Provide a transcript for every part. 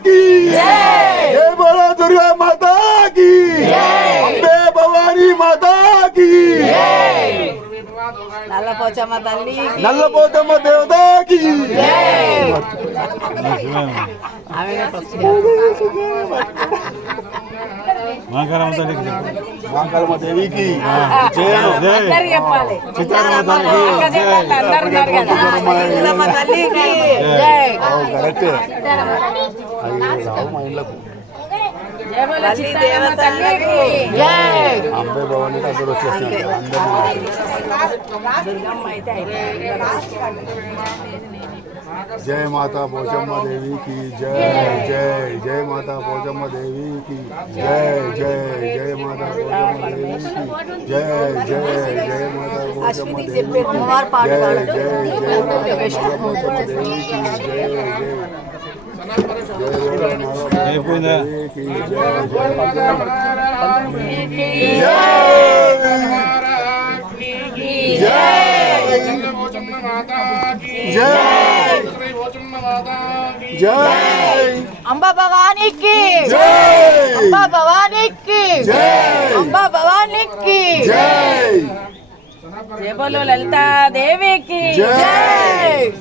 की जय बोलो दुर्गा माता की अम्बे भवानी माता की నల్లపోచమ్మ తల్లి నల్లపోచమ్మ దేవతా की మాంకాళమ్మ దేవి की जय సీతమ్మ తల్లికి జై కరెక్ట్ తల్లి దేవతలకు జై అంబే భవానీ అందరూ వచ్చేస్తున్నారు దుర్గమ్మ అయితే जय माता पोचम्मा देवी की जय जय जय माता पोचम्मा देवी की जय जय जय माता पोचम्मा देवी की जय जय जय माता पोचम्मा देवी की जय जय जय माता पोचम्मा देवी की जय जय अंबा भवानी की जय अंबा भवानी की जय अंबा भवानी की जय जय बोलो ललिता देवी की जय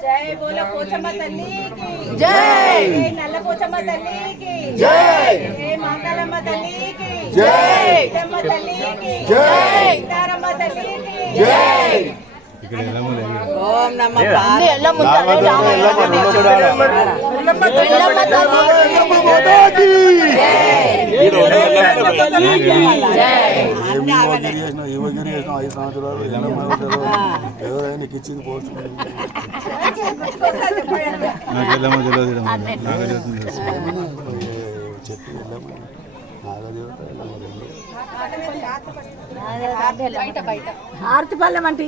जय बोलो पोचम्म तल्ली की जय नल्ल पोचम्म तल्ली की जय जय मांकालम्म तल्ली की जय सीतम्म तल्ली की जय सीतारम्म तल्ली की जय ओम नमः पार्वती एल्लम्म माता की ఎవరైనా ఇచ్చింది చెప్పి ఆర్తి పల్లెం అంటే